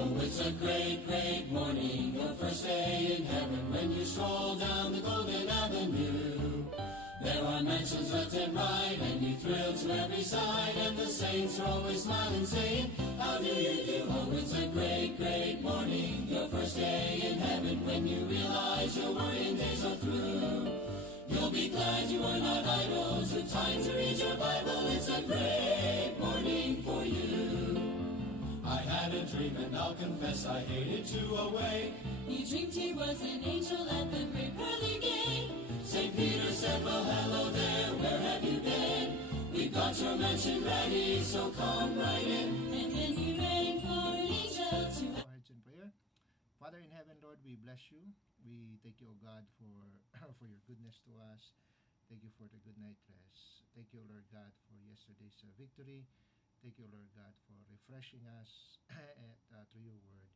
Oh, it's a great, great morning, the first day in heaven when you stroll down the golden avenue. There are mansions left and right, and you thrill to every side, and the saints are always smiling, saying, how do you do? Oh, it's a great, great morning, your first day in heaven when you realize your worrying days are through. You'll be glad you are not idle, took time to read your Bible. It's a great morning for you. I had a dream and I'll confess I hated to awake. You dreamed he was an angel at the great pearly gate. St. Peter said, well, hello there, where have you been? We've got your mansion ready, so come right in. And then he rang for an angel to Hearts in prayer. Father in heaven, Lord, we bless you. We thank you, O God, for for your goodness to us. Thank you for the good night rest. Thank you, Lord God, for yesterday's victory. Thank you, Lord God, for refreshing us through your word.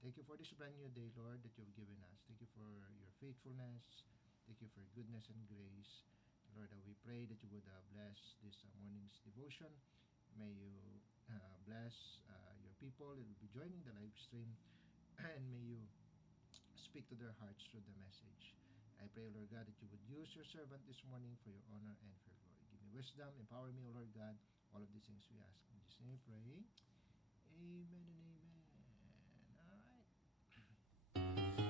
Thank you for this brand new day, Lord, that you've given us. Thank you for your faithfulness. Thank you for your goodness and grace. Lord, we pray that you would bless this morning's devotion. May you bless your people that will be joining the live stream, and may you speak to their hearts through the message. I pray, Lord God, that you would use your servant this morning for your honor and for your glory. Give me wisdom, empower me, O Lord God. All of these things we ask. In Jesus' name we pray. Amen and amen. All right.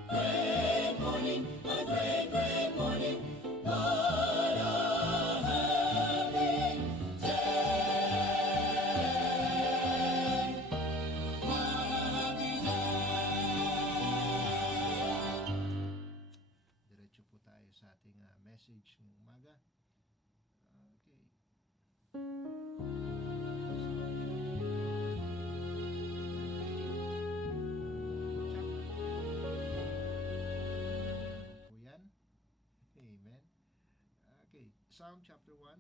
Great morning, a great, great morning. What a happy day. What a happy day. Diretso po tayo sa ating message ngayong umaga. Okay. Amen. Okay, Psalm chapter 1.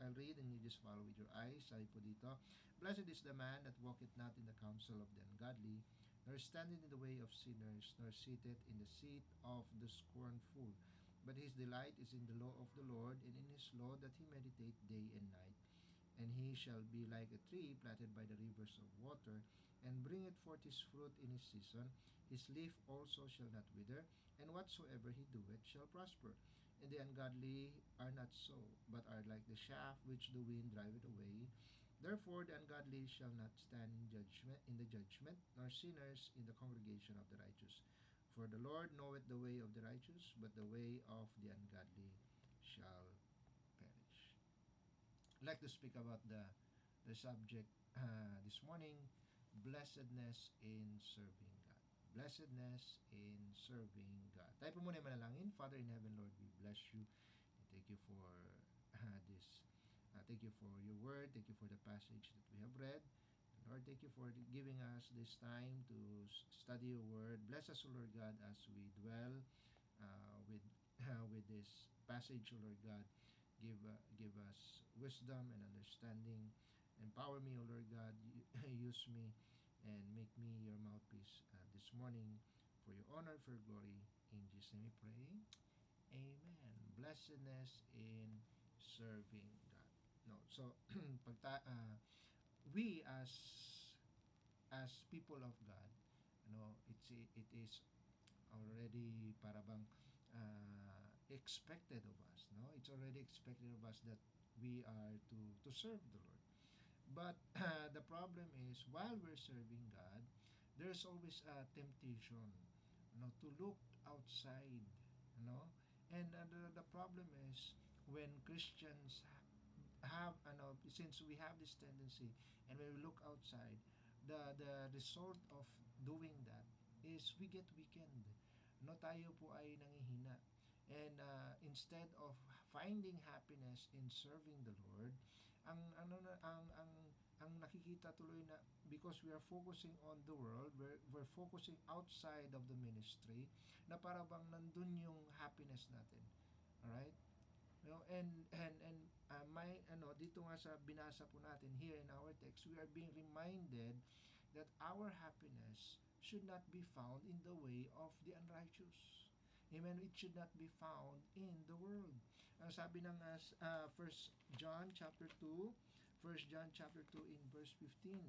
I'll read and you just follow with your eyes. Sabi po dito, blessed is the man that walketh not in the counsel of the ungodly, nor standeth in the way of sinners, nor sitteth in the seat of the scornful. But his delight is in the law of the Lord, and in his law that he meditate day and night. And he shall be like a tree planted by the rivers of water, and bringeth forth his fruit in his season. His leaf also shall not wither, and whatsoever he doeth shall prosper. And the ungodly are not so, but are like the chaff which the wind driveth away. Therefore the ungodly shall not stand in the judgment, nor sinners in the congregation of the righteous. For the Lord knoweth the way of the righteous, but the way of the ungodly shall perish. I'd like to speak about the subject this morning, blessedness in serving God. Blessedness in serving God. Tayo po muna yung manalangin. Father in heaven, Lord, we bless you. Thank you for this. Thank you for your word. Thank you for the passage that we have read. Lord, thank you for giving us this time to study your word. Bless us, O Lord God, as we dwell with with this passage, O Lord God. Give us wisdom and understanding. Empower me, O Lord God. Use me and make me your mouthpiece this morning for your honor, for your glory. In Jesus' name we pray. Amen. Blessedness in serving God. No, so we as people of God, it is already para bang expected of us, no? It's already expected of us that we are to serve the Lord. But the problem is, while we're serving God, there's always a temptation, to look outside, you know. And the problem is when Christians have, since we have this tendency, and when we look outside, the result of doing that is we get weakened. No, tayo po ay nangihina. And instead of finding happiness in serving the Lord, ang nakikita tuloy na, because we are focusing on the world, we're focusing outside of the ministry, na para bang nandun yung happiness natin. All right? Dito nga sa binasa po natin here in our text, we are being reminded that our happiness should not be found in the way of the unrighteous. Amen. It should not be found in the world. Ang sabi ng 1 John chapter 2 in verse 15.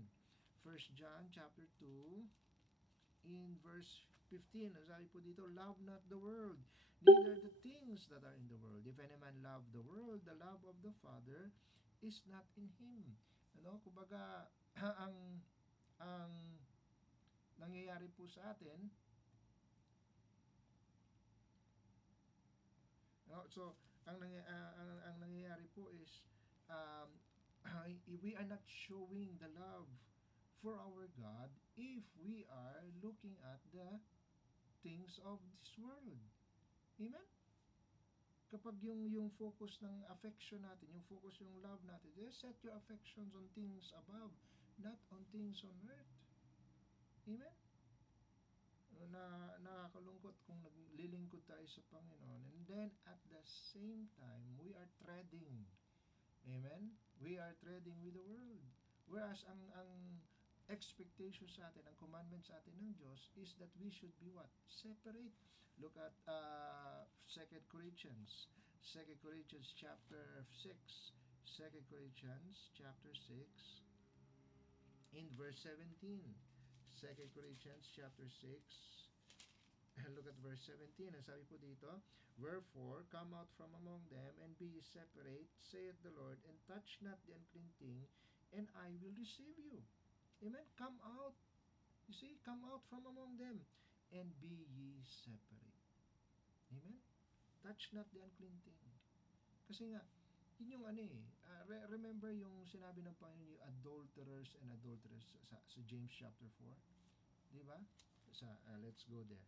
First John chapter 2 in verse 15. Ang sabi po dito, love not the world, neither the things that are in the world. If any man love the world, the love of the Father is not in him. Ano, kumbaga ang nangyayari po sa atin, no? So ang nangyayari po is um, we are not showing the love for our God if we are looking at the things of this world. Amen? Kapag yung focus ng affection natin, yung focus yung love natin, just set your affections on things above, not on things on earth. Amen? Na nakakalungkot kung naglilingkod tayo sa Panginoon, and then at the same time we are treading, amen, we are treading with the world, whereas ang expectation sa atin, ang commandment sa atin ng Diyos is that we should be what? Separate. Look at 2 Corinthians chapter 6, 2 Corinthians chapter 6 in verse 17. 2 Corinthians chapter 6, look at verse 17. Ang sabi po dito, wherefore come out from among them and be ye separate, saith the Lord, and touch not the unclean thing, and I will receive you. Amen. Come out. You see, come out from among them and be ye separate. Amen. Touch not the unclean thing. Kasi nga, yun yung remember yung sinabi ng Panginoon, yung adulterers and adulteress sa James chapter 4? Di ba? Let's go there.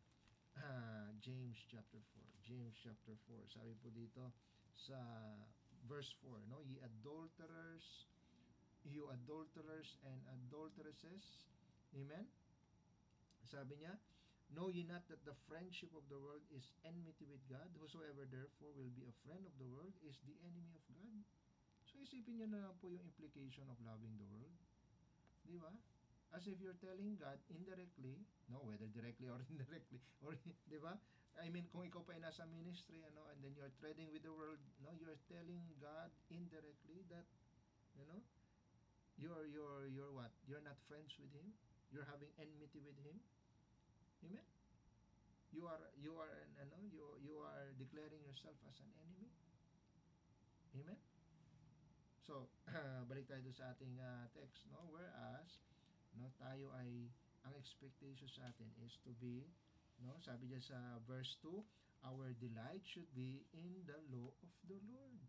James chapter 4. James chapter 4. Sabi po dito sa verse 4, no? You adulterers and adulteresses. Amen? Sabi niya, know ye not that the friendship of the world is enmity with God? Whosoever therefore will be a friend of the world is the enemy of God. So isipin niyo na lang po yung implication of loving the world. Di ba? As if you're telling God indirectly, no, whether directly or indirectly, or di ba? I mean, kung ikaw pa ay nasa ministry, and then you're treading with the world, no, you're telling God indirectly that, you're what? You're not friends with Him. You're having enmity with Him. Amen. You are declaring yourself as an enemy. Amen. So, balik tayo sa ating text, no? Whereas, no, tayo ay ang expectation sa atin is to be, no, sabi diyan sa verse 2, our delight should be in the law of the Lord,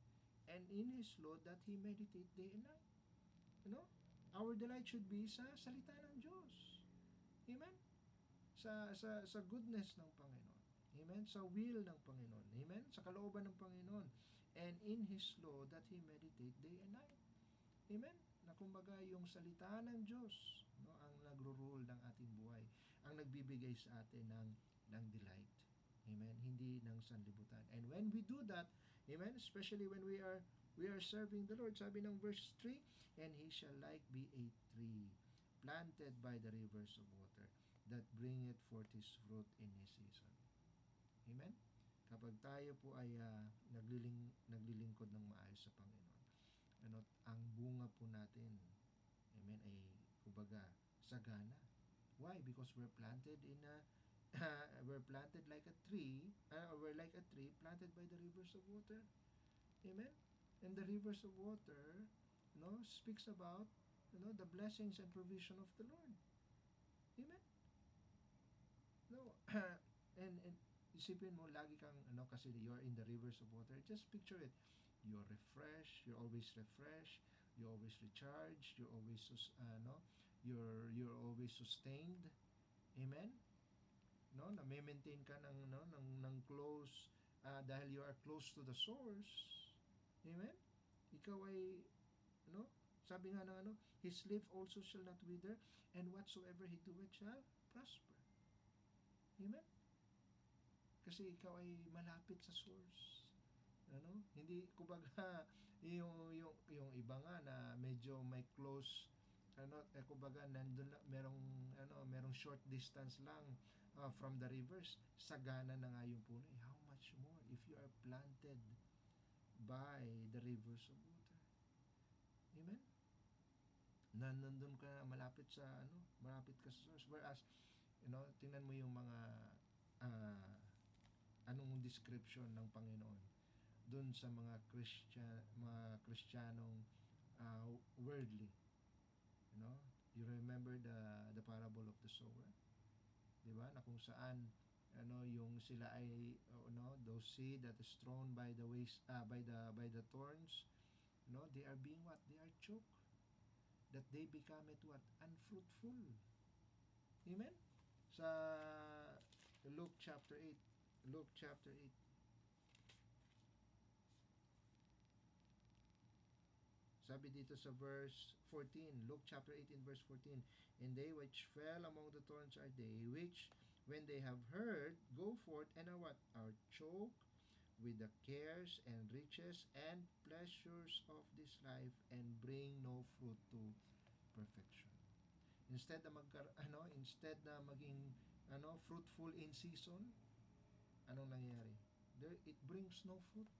and in His law that He meditate day and night. Our delight should be sa salita ng Diyos. Amen. Sa goodness ng Panginoon. Amen. Sa will ng Panginoon. Amen. Sa kalooban ng Panginoon, and in His law that He meditate day and night. Amen. Na kumbaga yung salita ng Diyos, no, ang nagro-rule ng ating buhay, ang nagbibigay sa atin ng delight. Amen. Hindi ng sanlibutan. And when we do that, amen, especially when we are serving the Lord, sabi ng verse 3, and He shall like be a tree planted by the rivers of water that bringeth forth his fruit in his season. Amen. Kapag tayo po ay naglilingkod ng maayos sa Panginoon, ang bunga po natin, amen, ay kumbaga sagana. Why? Because we're planted we're planted like a tree, we're like a tree planted by the rivers of water. Amen. And the rivers of water, speaks about, the blessings and provision of the Lord. Amen. No, and isipin mo, lagi kang, kasi you're in the rivers of water, just picture it. You're refreshed, you're always refreshed, you always recharged, you're always, you're always sustained. Amen? No, na-maintain ka ng close, dahil you are close to the source. Amen? Ikaw ay, sabi nga ng his leaf also shall not wither, and whatsoever he doeth shall prosper. Amen? Kasi ikaw ay malapit sa source. Hindi, kumbaga, yung iba nga na medyo may close, kumbaga, nandun lang, merong short distance lang from the rivers, sagana na nga yung puno. How much more if you are planted by the rivers of water? Amen? na nandun ka malapit sa malapit ka sa source. Whereas, tingnan mo yung mga ah, anong description ng Panginoon dun sa mga Kristiyanong worldly, you know. You remember the parable of the sower, 'di ba? Na kung saan yung sila ay those seed that is thrown by the ways by the thorns, they are being what? They are choked, that they become it what? Unfruitful. Amen? Sa Luke chapter 8, Luke chapter 8, sabi dito sa verse 14, Luke chapter 18 verse 14, and they which fell among the thorns are they which, when they have heard, go forth and are what? Are choked with the cares and riches and pleasures of this life, and bring no fruit to perfection. Instead na maging fruitful in season, anong nangyayari? It brings no fruit.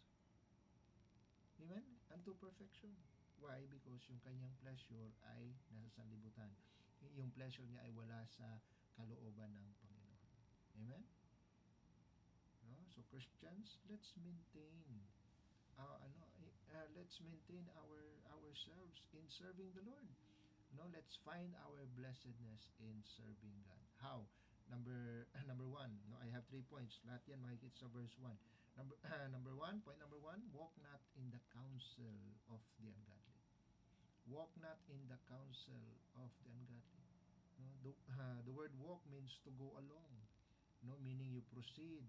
Amen? Unto perfection. Why? Because yung kanyang pleasure ay nasa sanlibutan. Yung pleasure niya ay wala sa kalooban ng Panginoon. Amen? No? So Christians, let's maintain ourselves in serving the Lord. No, let's find our blessedness in serving God. How? Number one, no, I have 3 points. Lahat yan makikita sa verse 1. Number one, point number one, walk not in the counsel of the ungodly. Walk not in the counsel of the ungodly. No, the word walk means to go along. No, meaning you proceed,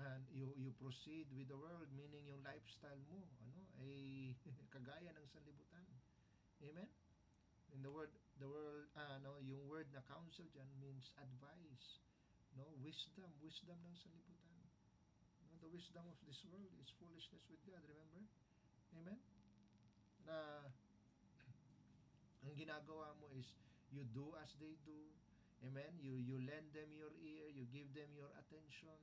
and you proceed with the world, meaning yung lifestyle mo ay kagaya ng sanlibutan. Amen. In yung word na counsel dyan means advice, wisdom ng sanlibutan. The wisdom of this world is foolishness with God, remember? Amen? Na ang ginagawa mo is you do as they do. Amen? You lend them your ear, you give them your attention,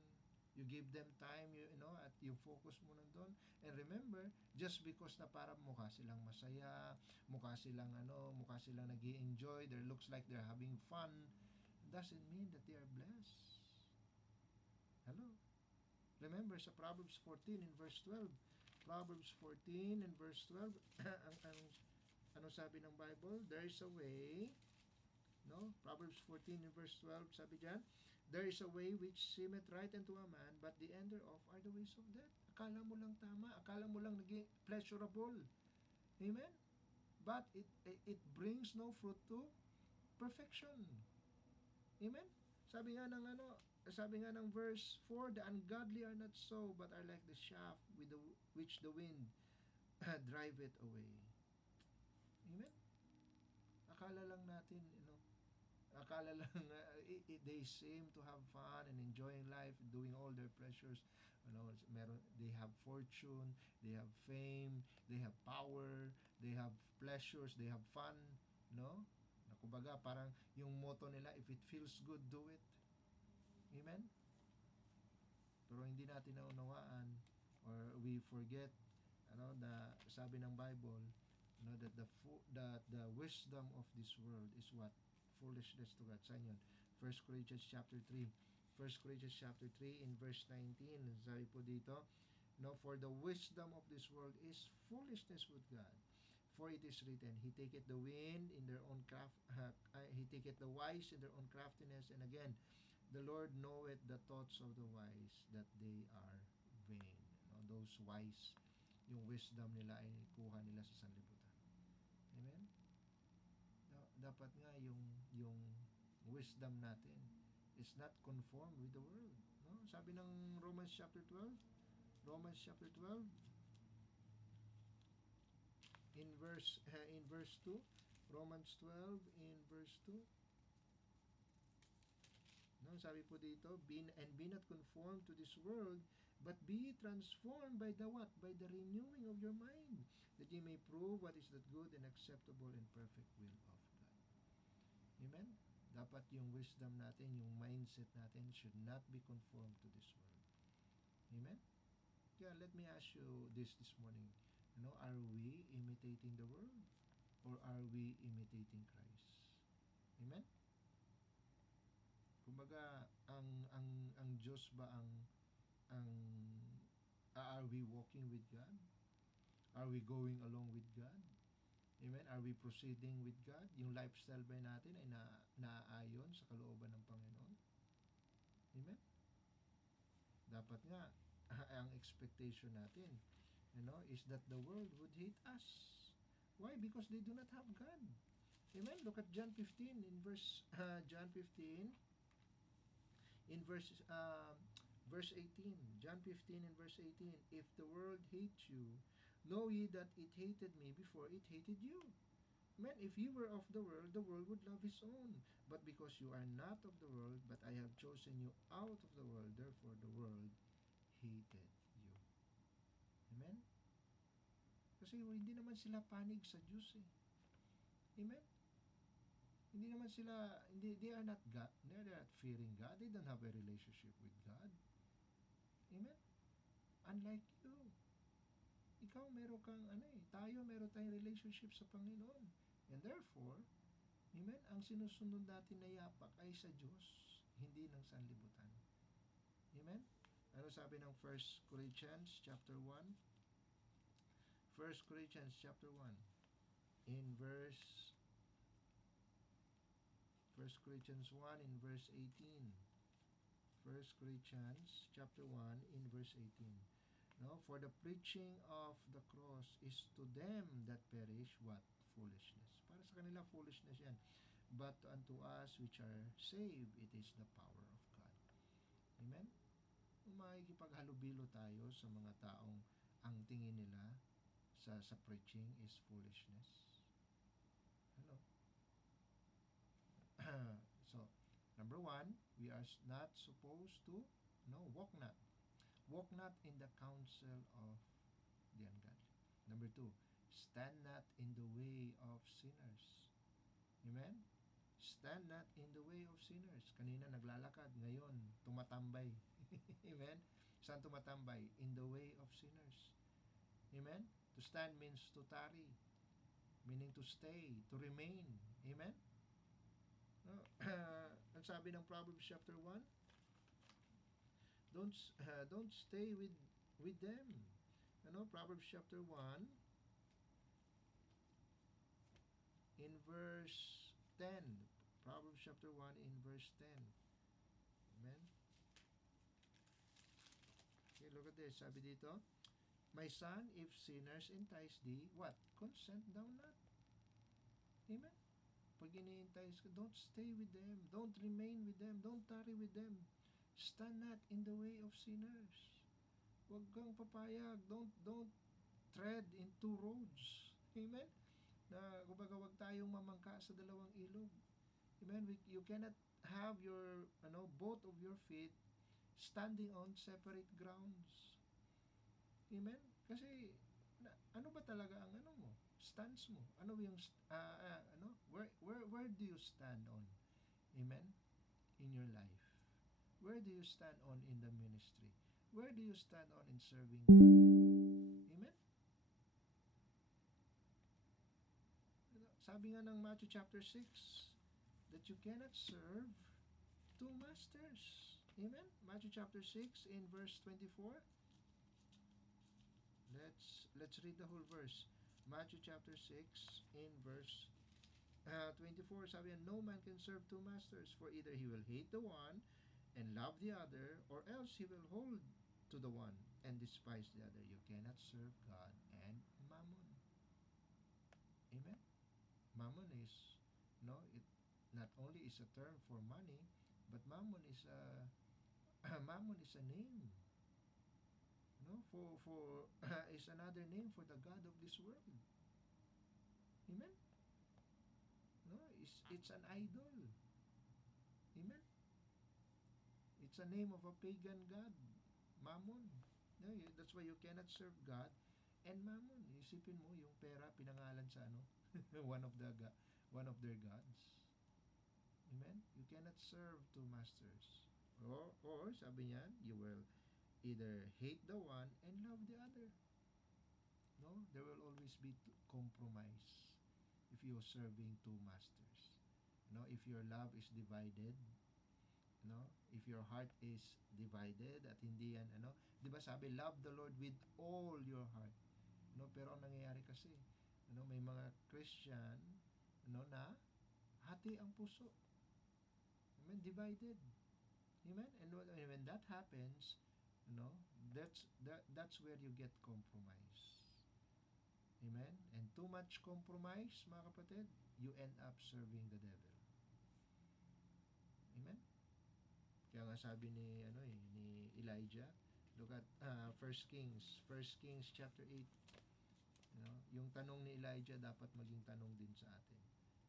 you give them time, at yung focus mo nandun. And remember, just because na parang mukha silang masaya, mukha silang nag-i-enjoy, there looks like they're having fun, doesn't mean that they are blessed. Hello? Remember sa Proverbs 14 in verse 12. Proverbs 14 in verse 12, ano sabi ng Bible? There is a way, no? Proverbs 14 in verse 12, sabi diyan, there is a way which seemeth right unto a man, but the end thereof are the ways of death. Akala mo lang tama, akala mo lang naging pleasurable. Amen? But it brings no fruit to perfection. Amen? Sabi nga ng verse 4, the ungodly are not so, but are like the shaft which the wind drive it away. Amen? Akala lang natin, akala lang they seem to have fun and enjoying life, doing all their pleasures. They have fortune, they have fame, they have power, they have pleasures, they have fun, no? Na kumbaga, parang yung motto nila, if it feels good, do it. Amen? Pero hindi natin naunawaan, or we forget na sabi ng Bible, that the wisdom of this world is what? Foolishness to God. Saan yun? 1 Corinthians chapter 3. 1 Corinthians chapter 3 in verse 19. Sabi po dito, for the wisdom of this world is foolishness with God. For it is written, He taketh the wind in their own He taketh the wise in their own craftiness. And again, the Lord knoweth the thoughts of the wise, that they are vain. Those wise, yung wisdom nila ay kuha nila sa sanlibutan. Amen? Dapat nga yung wisdom natin is not conformed with the world. No? Sabi ng Romans chapter 12, in verse 2, Romans 12 in verse 2. No, sabi po dito, be not conformed to this world, but be transformed by the what? By the renewing of your mind, that ye may prove what is that good and acceptable and perfect will of God. Amen? Dapat yung wisdom natin, yung mindset natin should not be conformed to this world. Amen? Yeah, let me ask you this morning. Are we imitating the world? Or are we be imitating Christ. Amen? Kumbaga, ang Diyos ba ang are we walking with God? Are we going along with God? Amen? Are we proceeding with God? Yung lifestyle ba natin ay naaayon sa kalooban ng Panginoon? Amen? Dapat nga, ang expectation natin, is that the world would hate us. Why? Because they do not have God. Amen? Look at John 15 in John 15 in verse 18. John 15 in verse 18. If the world hates you, know ye that it hated me before it hated you. Man, if you were of the world would love his own. But because you are not of the world, but I have chosen you out of the world, therefore the world hated you. Amen? Kasi hindi naman sila panig sa Diyos eh. Amen? Hindi naman sila, they are not God, they are not fearing God, they don't have a relationship with God. Amen? Unlike you. Ikaw meron kang tayo meron tayong relationship sa Panginoon. And therefore, amen, ang sinusunod natin na yapak ay sa Diyos, hindi ng sanlibutan. Amen? Ano sabi ng 1 Corinthians chapter 1? 1 Corinthians chapter 1 in verse 1 Corinthians 1 in verse 18. 1 Corinthians chapter 1 in verse 18. No, for the preaching of the cross is to them that perish what? Foolishness. Para sa kanila foolishness yan. But unto us which are saved, it is the power of God. Amen? Makikipaghalubilo tayo sa mga taong ang tingin nila sa preaching is foolishness. Ano? So, number 1, we are not supposed to walk not in the counsel of the ungodly. Number 2, stand not in the way of sinners. Amen? Stand not in the way of sinners. Kanina naglalakad, ngayon tumatambay. Amen? Saan tumatambay? In the way of sinners. Amen? To stand means to tarry, meaning to stay, to remain. Amen? No? Ang sabi ng Proverbs chapter 1, don't stay with them. Proverbs chapter 1 in verse 10. Proverbs chapter 1 in verse 10. Amen? Okay, look at this. Sabi dito, my son, if sinners entice thee, what? Consent thou not. Amen? Pag inientice ka, don't stay with them. Don't remain with them. Don't tarry with them. Stand not in the way of sinners. Huwag kang papayag. Don't tread in two roads. Amen? Na kumbaga wag tayong mamangka sa dalawang ilog. Amen? You cannot have your both of your feet standing on separate grounds. Amen? Kasi ano ba talaga ang mo? Stance mo. Ano yung where do you stand on? Amen? In your life. Where do you stand on in the ministry? Where do you stand on in serving God? Amen? Sabi nga ng Matthew chapter 6 that you cannot serve two masters. Amen? Matthew chapter 6 in verse 24. Let's read the whole verse. Matthew chapter 6 in verse 24. Sabi yan, no man can serve two masters, for either he will hate the one and love the other, or else he will hold to the one and despise the other. You cannot serve God and mammon. Amen? Mammon is, it not only is a term for money, but mammon is mammon is a name. For is another name for the god of this world. Amen? It's an idol. Amen? It's a name of a pagan god, Mammon. That's why you cannot serve God and Mammon. Isipin mo yung pera pinangalan sa one of their gods. Amen? You cannot serve two masters. Or sabi niya, you will either hate the one and love the other. There will always be compromise. if you're serving two masters. If your love is divided, if your heart is divided at hindi yan, 'di ba sabi, love the Lord with all your heart. Pero ang nangyayari kasi, may mga Christian, na hati ang puso. Amen, divided. Amen. And when that happens, that's where you get compromise. Amen. And too much compromise, mga kapatid, you end up serving the devil. Amen. Kaya nga sabi ni Elijah, look at First Kings chapter 8. Yung tanong ni Elijah dapat maging tanong din sa atin.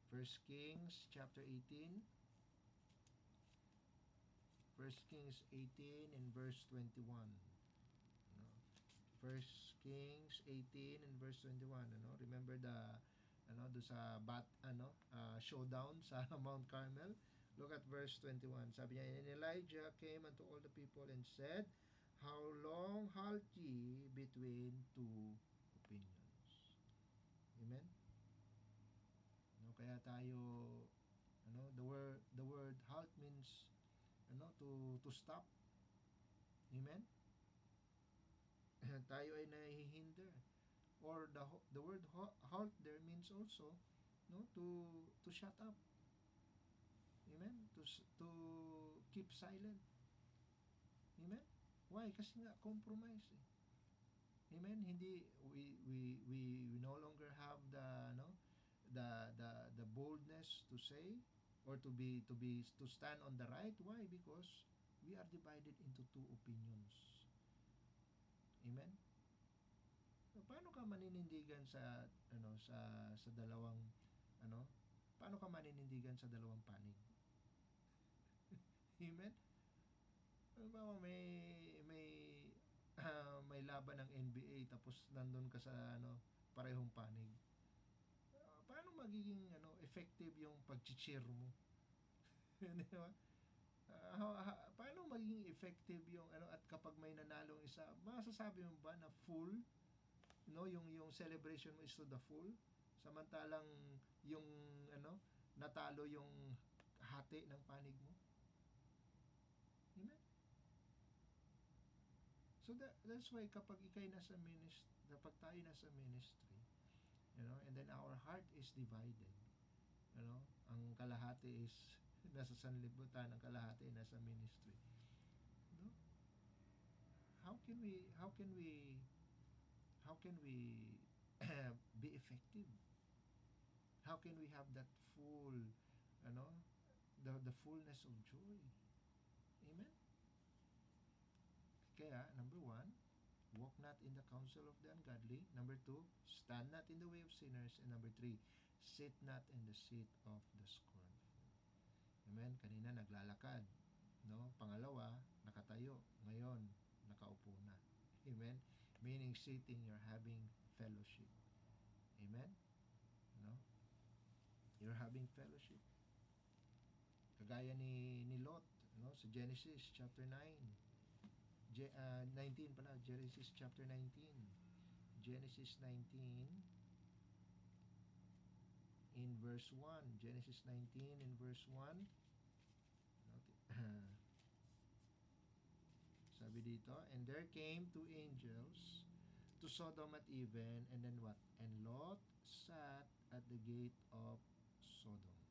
First Kings chapter 18. First Kings 18 in verse 21. First Kings 18 and verse 21. Remember do sa showdown sa Mount Carmel. Look at verse 21. Sabi niya, and Elijah came unto all the people and said, how long halt ye between two opinions? Amen. Kaya tayo, the word halt means to stop. Amen. Tayo ay nahihinder, or the word halt there means also to shut up. Amen. To keep silent. Amen. Why? Kasi nga compromise. Amen. Hindi we no longer have the boldness to say, or to stand on the right. Why? Because we are divided into two opinions. Amen. So, paano ka maninindigan sa dalawang paano ka maninindigan sa dalawang panig? Amen. Halimbawa may laban ng NBA tapos nandun ka sa parehong panig. Paano magiging effective yung pag-cheer mo? Di ba? Paano magiging effective yung at kapag may nanalong isa, masasabi mo ba na full, yung celebration mo is to the full, samantalang yung natalo yung hati ng panig mo? Amen. So that's why kapag kapag tayo nasa ministry, and then our heart is divided, ang kalahati is nasa sanlibutan, ang kalahati nasa ministry. How can we be effective? How can we have that full, the fullness of joy? Amen. Kaya, number 1, walk not in the counsel of the ungodly. Number 2, stand not in the way of sinners. And number 3, sit not in the seat of the scornful. Amen. Kanina naglalakad, Pangalawa, nakatayo. Ngayon, nakaupo na. Amen. Meaning sitting, you're having fellowship. Amen. You're having fellowship. Kagaya ni Lot, sa Genesis chapter 9. 19 pala, Genesis chapter 19. Genesis 19 in verse 1. Genesis 19 in verse 1. Sabi dito, and there came two angels to Sodom at even, and then what? And Lot sat at the gate of Sodom.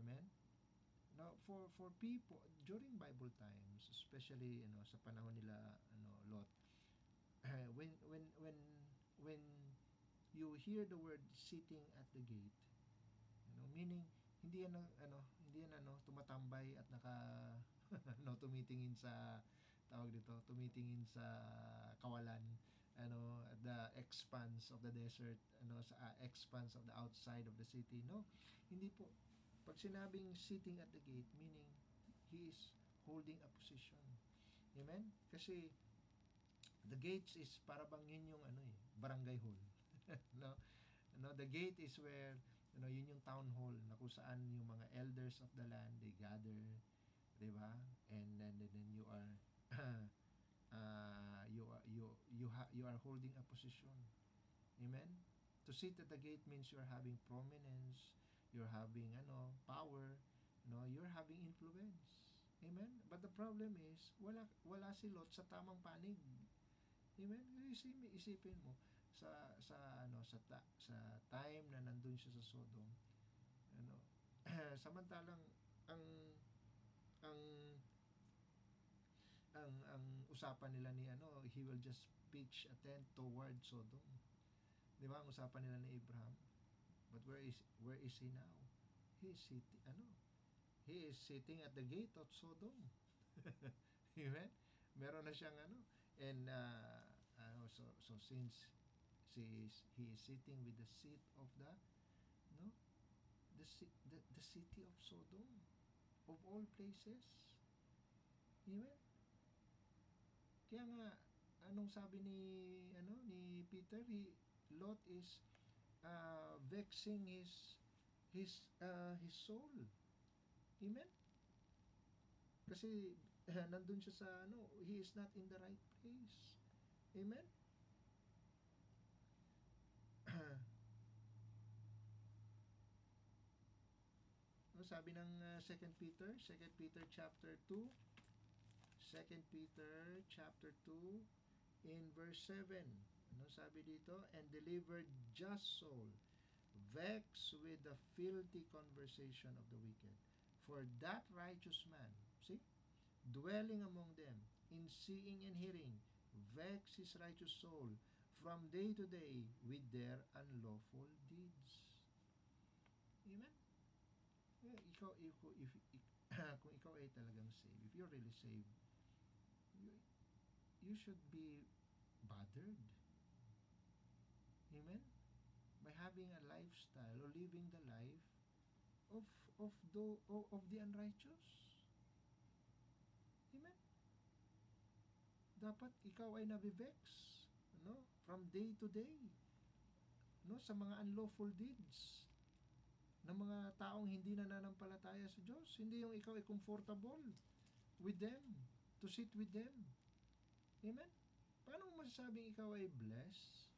Amen? Now, for people during Bible times, especially sa panahon nila Lot, when you hear the word sitting at the gate, meaning hindi yan tumatambay at tumitingin sa tumitingin sa kawalan, at the expanse of the desert, sa expanse of the outside of the city. No, hindi po. Pag sinabing sitting at the gate, meaning he is holding a position. Amen? Kasi the gates is para bang yun yung barangay hall. No? The gate is where yun yung town hall na kung saan yung mga elders of the land, they gather, 'di ba? And then you are you are holding a position. Amen. To sit at the gate means you're having prominence, you're having power, you're having influence. Amen? But the problem is, wala si Lot sa tamang panig. Amen? Isipin mo sa time na nandun siya sa Sodom, ano, samantalang ang ang ang usapan nila ni he will just pitch a tent toward Sodom. 'Di ba? Ang usapan nila ni Abraham. But where is he now? He is sitting he is sitting at the gate of Sodom. Amen. Meron na siyang and so since he is sitting with the seat of no the city of Sodom, of all places. Amen. Kaya nga anong sabi ni Peter, Lot is vexing his soul. Amen. Kasi nandun siya sa he is not in the right place. Amen. Sabi ng 2 Peter chapter 2, 2 Peter chapter 2 in verse 7. Ano sabi dito? And delivered just soul, vexed with the filthy conversation of the wicked. For that righteous man, see, dwelling among them, in seeing and hearing, vex his righteous soul from day to day with their unlawful deeds. Amen? Kung ikaw ay talagang saved, if you're really saved, you should be bothered. Amen? By having a lifestyle or living the life of the unrighteous. Amen? Dapat ikaw ay nabivex, from day to day, sa mga unlawful deeds ng mga taong hindi nananampalataya sa Diyos. Hindi yung ikaw ay comfortable with them, to sit with them. Amen? Paano mo masasabing ikaw ay blessed?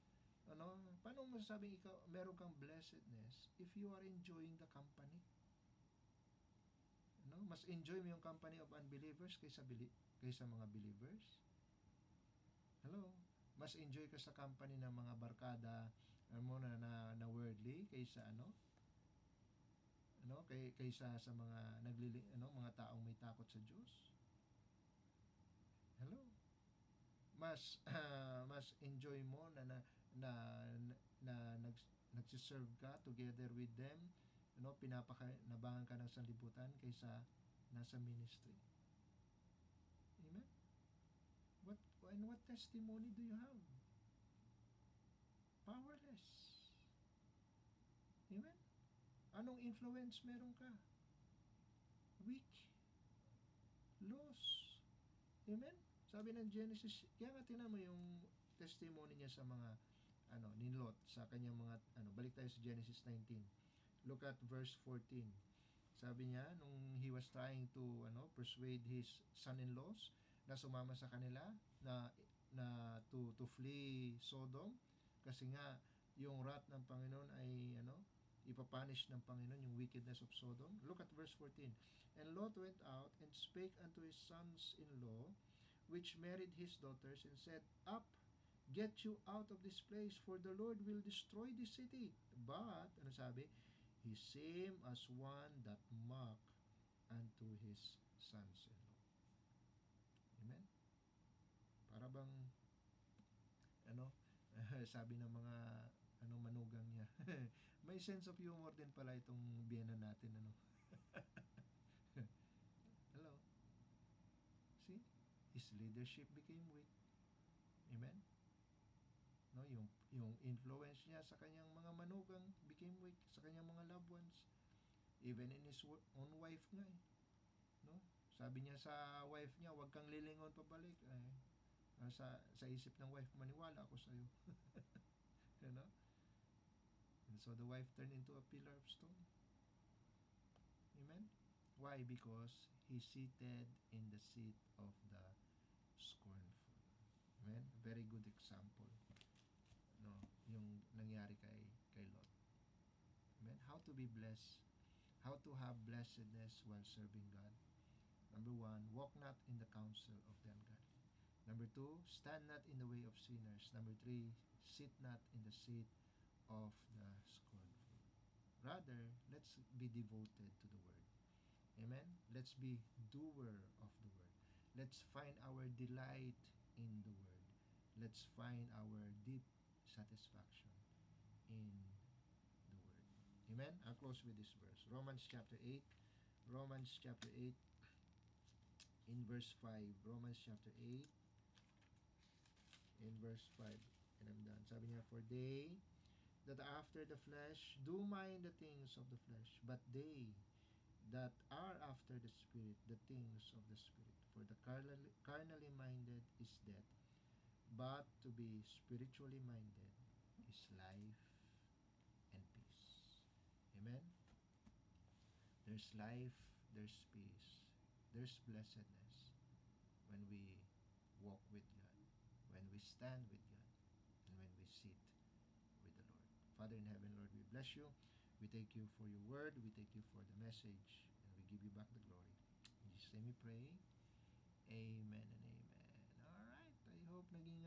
Paano mo masasabing ikaw meron kang blessedness if you are enjoying the company? Mas enjoy mo yung company of unbelievers kaysa mga believers? Hello? Mas enjoy ka sa company ng mga barkada na worldly kaysa kaysa sa mga mga taong may takot sa Diyos? Hello? Mas enjoy mo na nagsiserve ka together with them, pinapakinabangan ka ng sanlibutan kaysa nasa ministry. Amen? What testimony do you have? Powerless. Amen? Anong influence meron ka? Weak. Lost. Amen? Sabi ng Genesis, kaya nga tinan mo yung testimony niya sa mga ni Lot sa kanyang mga balik tayo sa Genesis 19. Look at verse 14. Sabi niya nung he was trying to persuade his son-in-laws na sumama sa kanila na to flee Sodom kasi nga yung wrath ng Panginoon ay ipapunish ng Panginoon yung wickedness of Sodom. Look at verse 14. And Lot went out and spake unto his sons-in-law, which married his daughters, and said, Up, get you out of this place, for the Lord will destroy this city. But, sabi? He seemed as one that mock unto his sons-in-law. Amen? Para bang, sabi ng mga manugang niya, may sense of humor din pala itong biyena natin, Hello? See? His leadership became weak. Amen? Yung influence niya sa kanyang mga manugang became weak, sa kanyang mga loved ones. Even in his own wife nga sabi niya sa wife niya, huwag kang lilingon pabalik. Sa isip ng wife, maniwala ako sa'yo. And so the wife turned into a pillar of stone. Amen? Why? Because he seated in the seat of the scornful. Amen? Very good example. Yung nangyari kay to be blessed, how to have blessedness while serving God. Number one, walk not in the counsel of the ungodly. Number two, stand not in the way of sinners. Number three, sit not in the seat of the scornful. Rather, let's be devoted to the word. Amen. Let's be doer of the word. Let's find our delight in the word. Let's find our deep satisfaction in the word. Amen. I'll close with this verse. Romans chapter 8. Romans chapter 8 in verse 5. Romans chapter 8 in verse 5. And I'm done. Sabi niya, for they that are after the flesh do mind the things of the flesh, but they that are after the Spirit, the things of the Spirit. For the carnally minded is death, but to be spiritually minded is life and peace. Amen? There's life, there's peace, there's blessedness when we walk with God, when we stand with God, and when we sit with the Lord. Father in heaven, Lord, we bless you. We thank you for your word. We thank you for the message. And we give you back the glory. In Jesus' name we pray. Amen and amen. Alright. I hope naging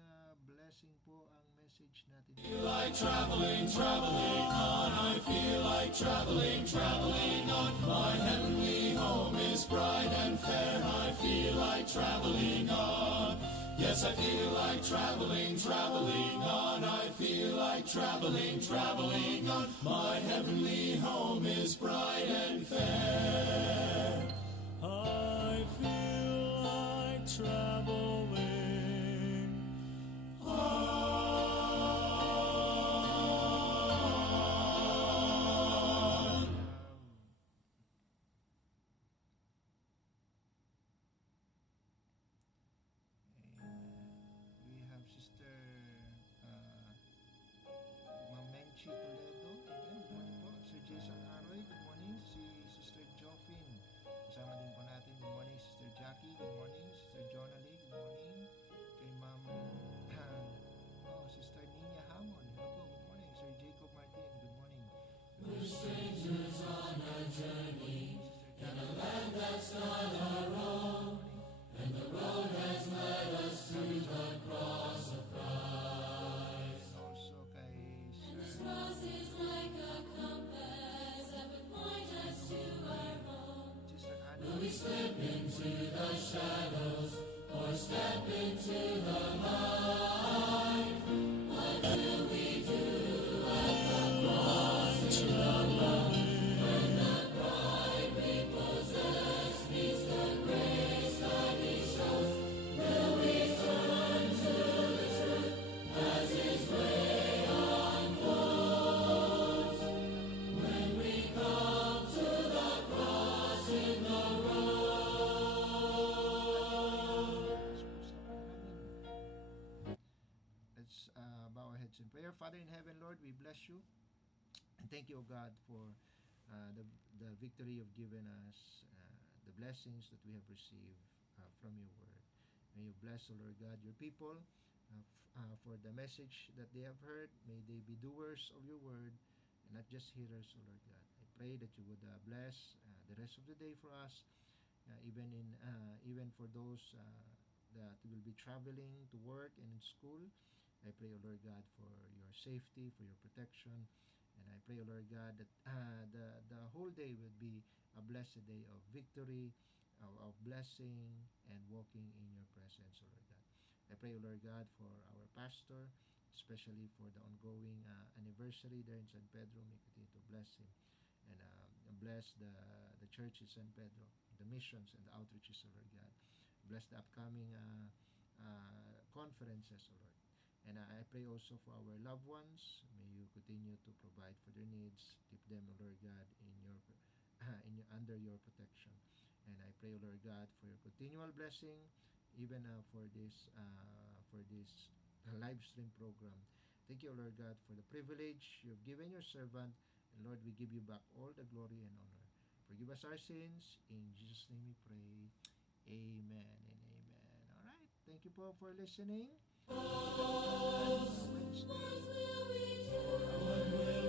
blessing po ang message natin. Feel like traveling, traveling on. I feel like traveling, traveling on. My heavenly home is bright and fair. I feel like traveling on. Yes, I feel like traveling, traveling on. I feel like traveling, traveling on. My heavenly home is bright and fair. I feel like traveling on. We have Sister Mamenchi Toledo. Amen. Good morning po. Sir Jason Aroy. Good morning. Si Sister Joffin. Kasama din po natin. Good morning. Sister Jackie. Good morning. Sister Jonah Lee. Good morning. Kay Ma'am Sister Nina Hamon. Hello po. Good morning. Sir Jacob Martin. Good morning. We're strangers on a journey Sister in a land that's not our own, and the road has led us to the cross of Christ. Also kay This Sir cross is like a compass that would point us to our home. Sister Will we Anna. slip into the shadows or step into the light? What will we do at the crossing of love when the pride we possess meets the grace that He shows? Will we turn to the truth as His way unfolds? When we come to the cross in the Let's bow our heads in prayer. Father in heaven, Lord, we bless you. And thank you, O God, for the victory you've given us, the blessings that we have received from your word. May you bless, O Lord God, your people for the message that they have heard. May they be doers of your word and not just hearers, O Lord God. I pray that you would bless the rest of the day for us, even for those that will be traveling to work and in school. I pray, O Lord God, for your safety, for your protection. And I pray, O Lord God, that the whole day would be a blessed day of victory, of blessing, and walking in your presence, O Lord God. I pray, O Lord God, for our pastor, especially for the ongoing anniversary there in San Pedro. May continue to bless him and bless the church in San Pedro, the missions and the outreaches, O Lord God. Bless the upcoming conferences, O Lord. And I pray also for our loved ones. May you continue to provide for their needs. Keep them, O Lord God, under your protection. And I pray, O Lord God, for your continual blessing, even for this live stream program. Thank you, O Lord God, for the privilege you've given your servant. And Lord, we give you back all the glory and honor. Forgive us our sins. In Jesus' name we pray. Amen and amen. All right. Thank you po for listening. What will we do? What will